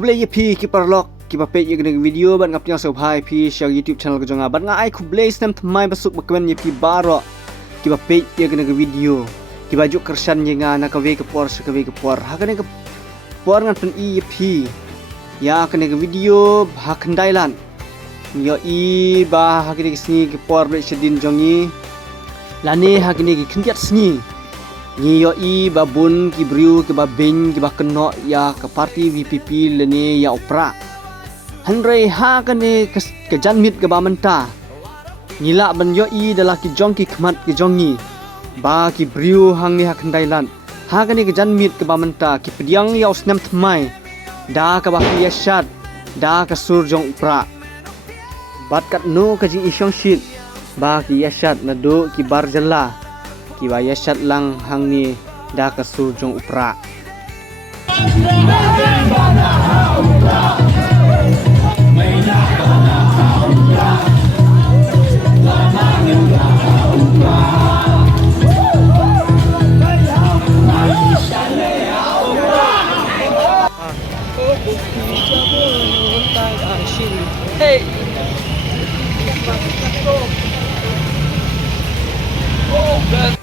kuble ye pi ki parlok ki ba pe ye gne video ban ngap yang so bhai pi share YouTube channel ko jonga ban nga ai kuble stem thmai basuk bakwen ye pi baro ki ba pe ye gne video ki ba juk kersan ye nga na ka ve ka por ha gne ka por ngan pen i ye pi ya gne video bha khandailan yo i ba ha gne sni ki por bre shedin jongi lani ha gne ki khnjat sni ni yo i babun ki briu ki ba beng ki ba keno ya ke parti VPP leni ya opera hanrei ha kane ke janmit ke ba menta nila ban yo i dala ki jong ki khmat ki jongi ba ki briu hang ni ha khandailan ha kane ke janmit ke ba menta ki pediang ya usnam thmai da ka ba ya shat da ka sur jong opera bat kat no ka ji isyong shit ba ki ya shat na do ki bar jalla ki ba yashat lang hang ni da ka sur jong upra hey oh God.